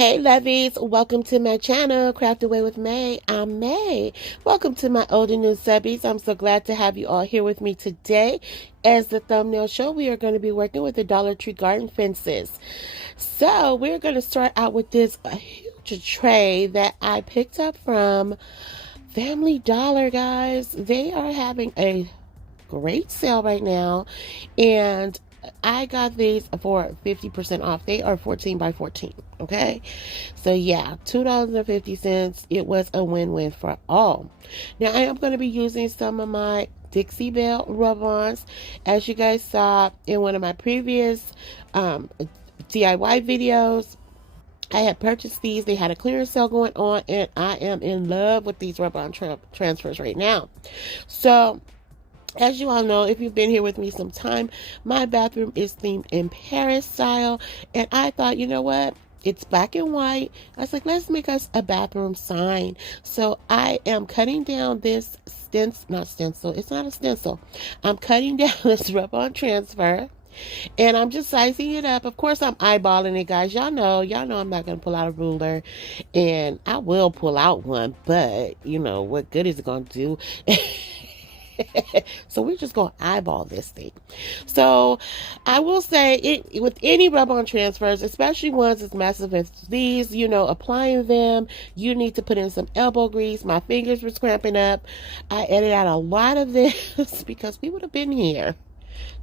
Hey Lovies, welcome to my channel, Craft Away with May. I'm May. Welcome to my old and new subbies. I'm so glad to have you all here with me today. As the thumbnail show, we are going to be working with the Dollar Tree garden fences. So we're going to start out with this huge tray that I picked up from Family Dollar, guys. They are having a great sale right now, and I got these for 50% off. They are 14 by 14. Okay. So yeah, $2.50. It was a win-win for all. Now I am going to be using some of my Dixie Belle rub-ons. As you guys saw in one of my previous DIY videos, I had purchased these. They had a clearance sale going on, and I am in love with these rub-on transfers right now. So as you all know, if you've been here with me some time, my bathroom is themed in Paris style. And I thought, you know what? It's black and white. I was like, let's make us a bathroom sign. So I am cutting down this not stencil. It's not a stencil. I'm cutting down this rub-on transfer. And I'm just sizing it up. Of course, I'm eyeballing it, guys. Y'all know I'm not going to pull out a ruler. And I will pull out one. But, you know, what good is it going to do? So we're just going to eyeball this thing. So I will say it with any rub-on transfers, especially ones as massive as these, you know, applying them, you need to put in some elbow grease. My fingers were cramping up. I edited out a lot of this because we would have been here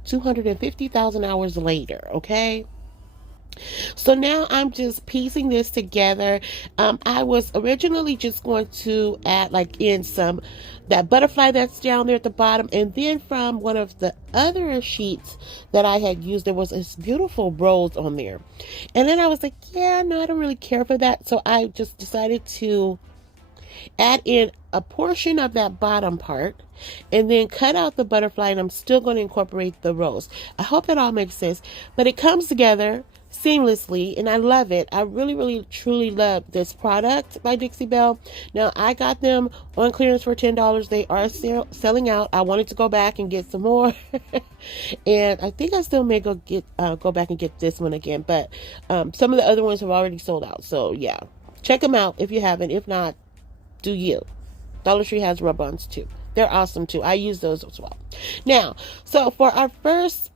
250,000 hours later, okay? So now I'm just piecing this together. I was originally just going to add like in that butterfly that's down there at the bottom, and then from one of the other sheets that I had used, there was this beautiful rose on there. And then I was like, yeah, no, I don't really care for that. So I just decided to add in a portion of that bottom part and then cut out the butterfly, and I'm still going to incorporate the rose. I hope that all makes sense, but it comes together seamlessly and I love it. I really truly love this product by Dixie Belle. Now I got them on clearance for $10. They are selling out. I wanted to go back and get some more and I think I still may go back and get this one again, but some of the other ones have already sold out. So yeah, check them out if you haven't. If not, do you. Dollar Tree has rub-ons too. They're awesome too. I use those as well. Now, so for our first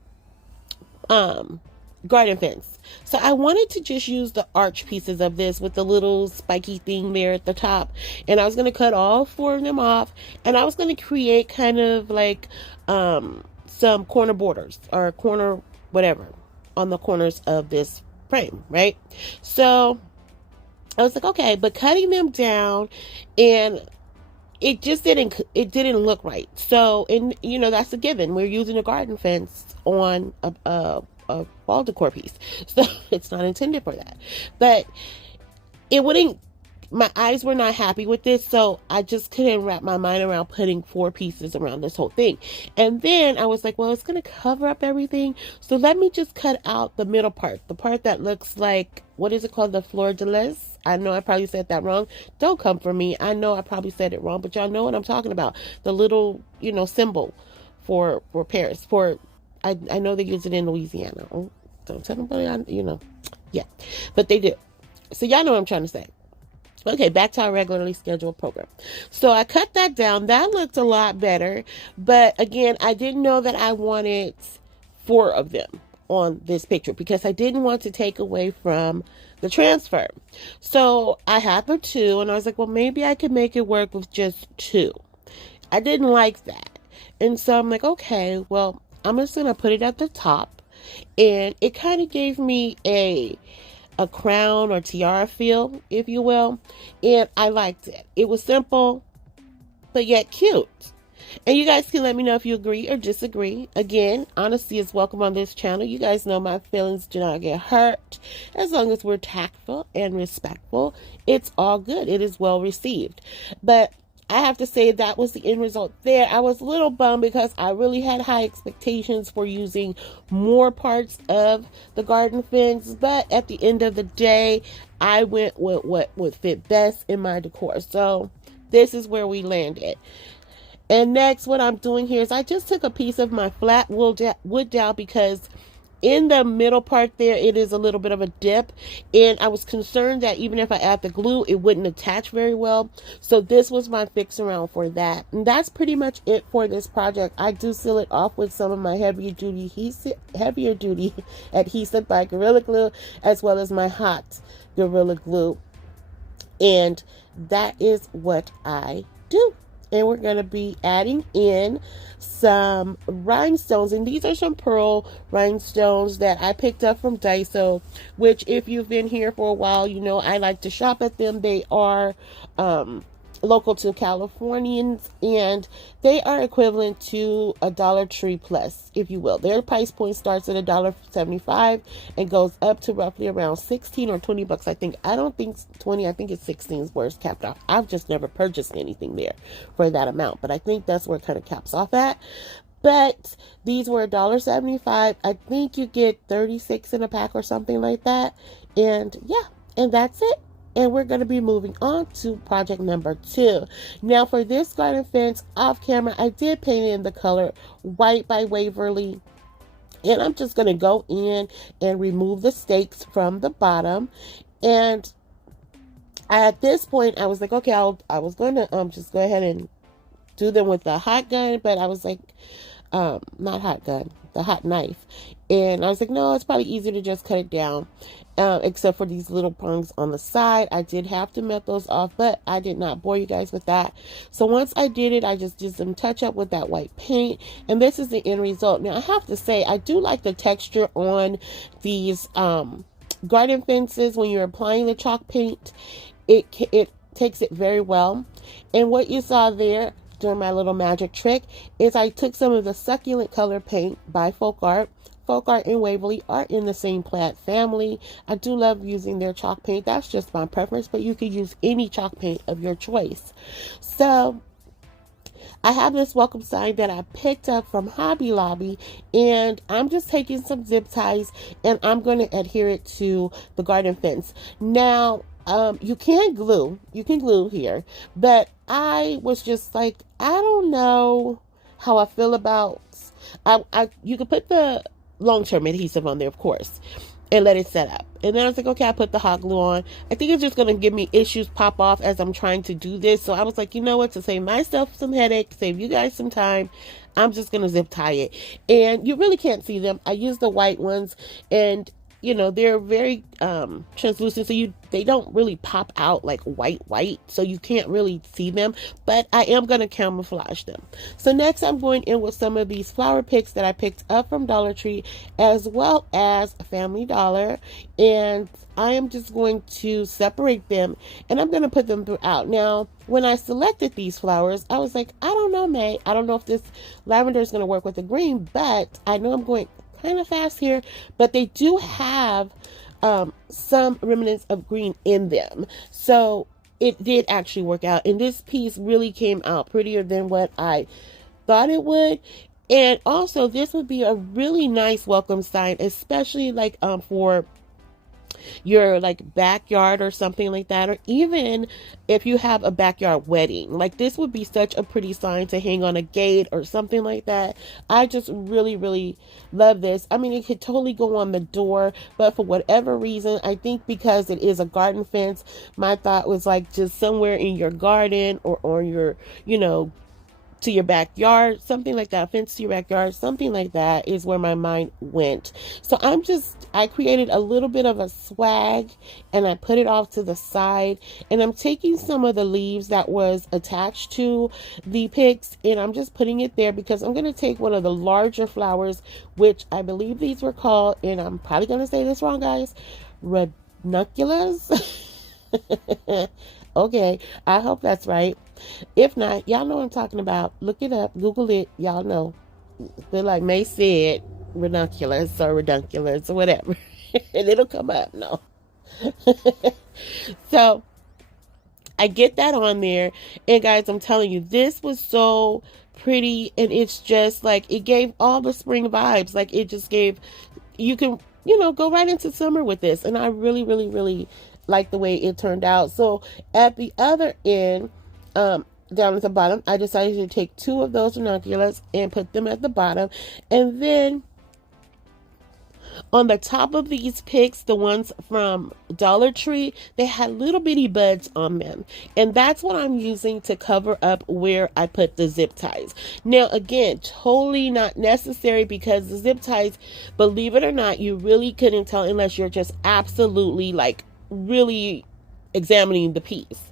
garden fence, so I wanted to just use the arch pieces of this with the little spiky thing there at the top, and I was going to cut all four of them off, and I was going to create kind of like some corner borders or corner whatever on the corners of this frame, right? So I was like, okay, but cutting them down, and it didn't look right. So, and you know, that's a given. We're using a garden fence on a wall decor piece, so it's not intended for that. But it wouldn't. My eyes were not happy with this, so I just couldn't wrap my mind around putting four pieces around this whole thing. And then I was like, well, it's going to cover up everything, so let me just cut out the middle part, the part that looks like, what is it called, the fleur de lis? I know I probably said that wrong. Don't come for me. I know I probably said it wrong, but y'all know what I'm talking about. The little, you know, symbol for Paris. I know they use it in Louisiana. Oh, don't tell nobody, you know. Yeah, but they do. So y'all know what I'm trying to say. Okay, back to our regularly scheduled program. So I cut that down. That looked a lot better. But again, I didn't know that I wanted four of them on this picture because I didn't want to take away from the transfer. So I had the two, and I was like, well, maybe I could make it work with just two. I didn't like that. And so I'm like, okay, well, I'm just going to put it at the top. And it kind of gave me a crown or tiara feel, if you will, and I liked it. It was simple but yet cute, and you guys can let me know if you agree or disagree. Again, honesty is welcome on this channel. You guys know my feelings do not get hurt. As long as we're tactful and respectful, it's all good. It is well received. But I have to say that was the end result there. I was a little bummed because I really had high expectations for using more parts of the garden fence, but at the end of the day, I went with what would fit best in my decor. So this is where we landed. And next, what I'm doing here is I just took a piece of my flat wood dowel because in the middle part there, it is a little bit of a dip, and I was concerned that even if I add the glue, it wouldn't attach very well. So this was my fix around for that. And that's pretty much it for this project. I do seal it off with some of my heavier duty adhesive by Gorilla Glue, as well as my hot Gorilla Glue. And that is what I do. And we're going to be adding in some rhinestones, and these are some pearl rhinestones that I picked up from Daiso, which if you've been here for a while, you know I like to shop at them. They are local to Californians, and they are equivalent to a Dollar Tree Plus, if you will. Their price point starts at $1.75 and goes up to roughly around 16 or 20 bucks. I don't think 20, I think it's 16 is where it's capped off. I've just never purchased anything there for that amount, but I think that's where it kind of caps off at. But these were $1.75. I think you get 36 in a pack or something like that. And yeah, and that's it. And we're going to be moving on to project number 2. Now for this garden fence, off camera, I did paint in the color White by Waverly. And I'm just going to go in and remove the stakes from the bottom. And at this point, I was like, okay, I was going to just go ahead and do them with the hot gun. But I was like, not hot gun, the hot knife. And I was like, no, it's probably easier to just cut it down. Except for these little prongs on the side. I did have to melt those off, but I did not bore you guys with that. So once I did it, I just did some touch up with that white paint, and this is the end result. Now I have to say, I do like the texture on these garden fences when you're applying the chalk paint. It takes it very well. And what you saw there during my little magic trick is I took some of the succulent color paint by FolkArt. FolkArt and Waverly are in the same Plaid family. I do love using their chalk paint. That's just my preference, but you could use any chalk paint of your choice. So I have this welcome sign that I picked up from Hobby Lobby, and I'm just taking some zip ties and I'm going to adhere it to the garden fence. Now, you can glue here, but I was just like, I don't know how I feel about, you could put the long-term adhesive on there, of course, and let it set up. And then I was like, okay, I put the hot glue on. I think it's just going to give me issues pop off as I'm trying to do this. So I was like, you know what, to save myself some headache, save you guys some time, I'm just going to zip tie it. And you really can't see them. I use the white ones, and you know, they're very translucent, so they don't really pop out like white, so you can't really see them, but I am going to camouflage them. So next I'm going in with some of these flower picks that I picked up from Dollar Tree as well as Family Dollar, and I am just going to separate them, and I'm going to put them throughout. Now when I selected these flowers, I was like, I don't know, May, I don't know if this lavender is going to work with the green, but I know I'm going kind of fast here, but they do have some remnants of green in them, so it did actually work out, and this piece really came out prettier than what I thought it would. And also this would be a really nice welcome sign, especially like for your like backyard or something like that, or even if you have a backyard wedding. Like this would be such a pretty sign to hang on a gate or something like that. I just really love this. I mean, it could totally go on the door, but for whatever reason, I think because it is a garden fence, my thought was like just somewhere in your garden or on your, you know, to your backyard, something like that, fence to your backyard, something like that is where my mind went. So I created a little bit of a swag, and I put it off to the side, and I'm taking some of the leaves that was attached to the picks, and I'm just putting it there because I'm going to take one of the larger flowers, which I believe these were called, and I'm probably going to say this wrong, guys, ranunculus. Okay, I hope that's right. If not, y'all know what I'm talking about. Look it up, Google it, y'all know. Feel like May said ranunculus or redunculus or whatever, and it'll come up. No. So I get that on there, and guys, I'm telling you, this was so pretty, and it's just like, it gave all the spring vibes. Like it just gave, you can, you know, go right into summer with this, and I really like the way it turned out. So at the other end, down at the bottom, I decided to take 2 of those ranunculus and put them at the bottom, and then On the top of these picks, the ones from Dollar Tree, they had little bitty buds on them. And that's what I'm using to cover up where I put the zip ties. Now, again, totally not necessary because the zip ties, believe it or not, you really couldn't tell unless you're just absolutely like really examining the piece.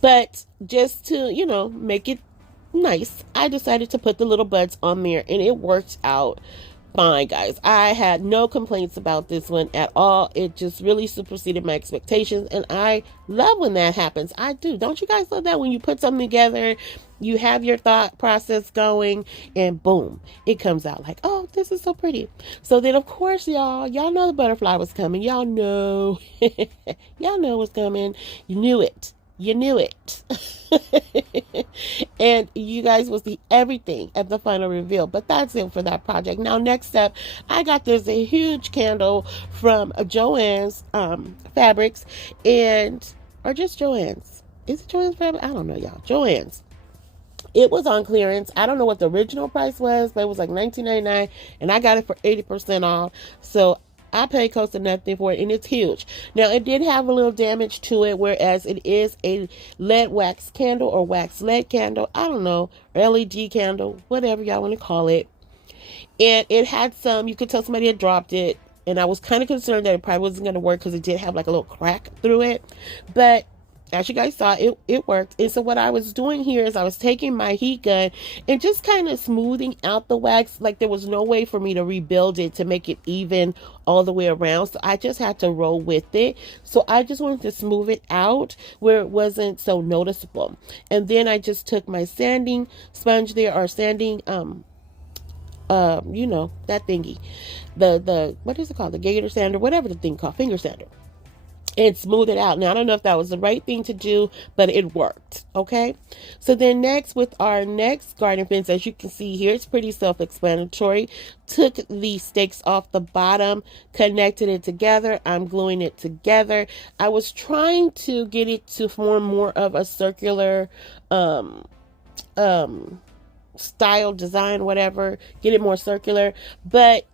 But just to, make it nice, I decided to put the little buds on there and it worked out fine, guys. I had no complaints about this one at all. It just really superseded my expectations, and I love when that happens. I do. Don't you guys love that when you put something together, you have your thought process going, and boom, it comes out like, oh, this is so pretty. So then, of course, y'all know the butterfly was coming. Y'all know, y'all know what's coming. You knew it. You knew it. And you guys will see everything at the final reveal. But that's it for that project. Now, next up, I got this a huge candle from Joann's Fabrics. Or just Joann's. Is it Joann's Fabric? I don't know, y'all. Joann's. It was on clearance. I don't know what the original price was, but it was like $19.99, and I got it for 80% off. So I paid close to nothing for it, and it's huge. Now, it did have a little damage to it, whereas it is a lead wax candle or wax lead candle. I don't know, LED candle, whatever y'all want to call it. And it had some, you could tell somebody had dropped it, and I was kind of concerned that it probably wasn't going to work because it did have like a little crack through it. But as you guys saw, it worked. And so what I was doing here is I was taking my heat gun and just kind of smoothing out the wax. Like there was no way for me to rebuild it to make it even all the way around. So I just had to roll with it. So I just wanted to smooth it out where it wasn't so noticeable. And then I just took my sanding sponge there, or sanding, that thingy. The what is it called? The gator sander, whatever the thing called, finger sander. And smooth it out. Now, I don't know if that was the right thing to do, but it worked. Okay. So then next, with our next garden fence, as you can see here, it's pretty self-explanatory. Took the stakes off the bottom, connected it together. I'm gluing it together. I was trying to get it to form more of a circular, style, design, whatever, get it more circular, but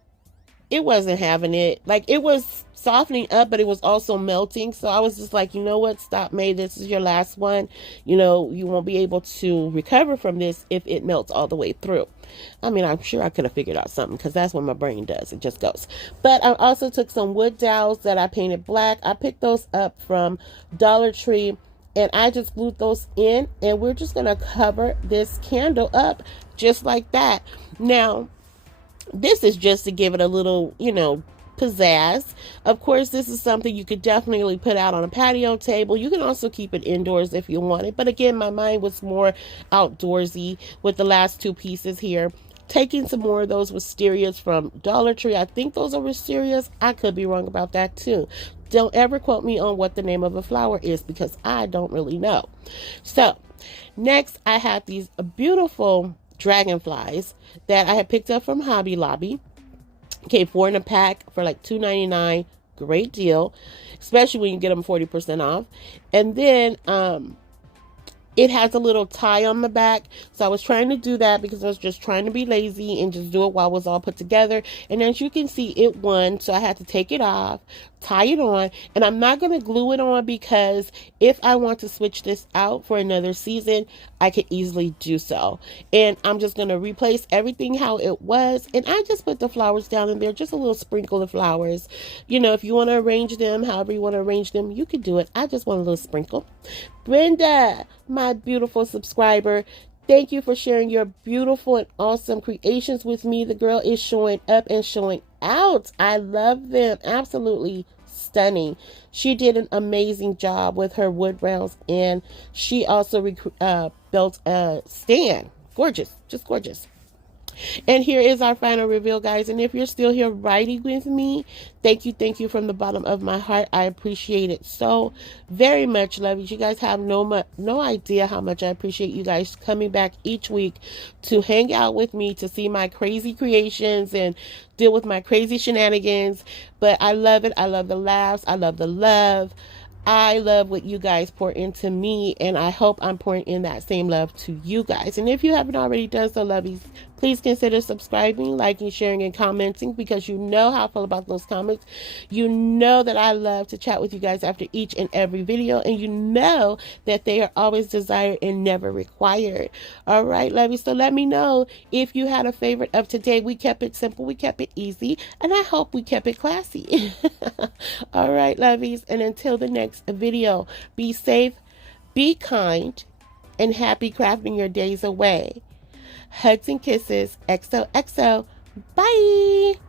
it wasn't having it. Like, it was softening up, but it was also melting. So I was just like, you know what, stop, May, this is your last one. You won't be able to recover from this if it melts all the way through. I mean, I'm sure I could have figured out something, because that's what my brain does. It just goes. But I also took some wood dowels that I painted black. I picked those up from Dollar Tree, and I just glued those in, and we're just going to cover this candle up just like that. Now, this is just to give it a little, pizzazz. Of course, this is something you could definitely put out on a patio table. You can also keep it indoors if you want it. But again, my mind was more outdoorsy with the last two pieces here. Taking some more of those wisterias from Dollar Tree. I think those are wisterias. I could be wrong about that too. Don't ever quote me on what the name of a flower is, because I don't really know. So next, I have these beautiful dragonflies that I had picked up from Hobby Lobby. Okay, 4 in a pack for like $2.99. Great deal, especially when you get them 40% off. And then it has a little tie on the back. So I was trying to do that because I was just trying to be lazy and just do it while it was all put together. And as you can see, it won. So I had to take it off, tie it on, and I'm not going to glue it on, because if I want to switch this out for another season, I could easily do so. And I'm just going to replace everything how it was. And I just put the flowers down in there, just a little sprinkle of flowers. If you want to arrange them, however you want to arrange them, you could do it. I just want a little sprinkle. Brenda, my beautiful subscriber, thank you for sharing your beautiful and awesome creations with me. The girl is showing up and showing out. I love them. Absolutely stunning. She did an amazing job with her wood rounds, and she also built a stand. Gorgeous. Just gorgeous. And here is our final reveal, guys. And if you're still here writing with me, thank you from the bottom of my heart. I appreciate it so very much, Lovies. You guys have no idea how much I appreciate you guys coming back each week to hang out with me, to see my crazy creations and deal with my crazy shenanigans. But I love it. I love the laughs. I love the love. I love what you guys pour into me, and I hope I'm pouring in that same love to you guys. And if you haven't already done so, Lovies, Please consider subscribing, liking, sharing, and commenting, because you know how I feel about those comments. You know that I love to chat with you guys after each and every video, and you know that they are always desired and never required. All right, Lovies, so let me know if you had a favorite of today. We kept it simple, we kept it easy, and I hope we kept it classy. All right, Lovies, and until the next video, be safe, be kind, and happy crafting your days away. Hugs and kisses. XOXO. Bye.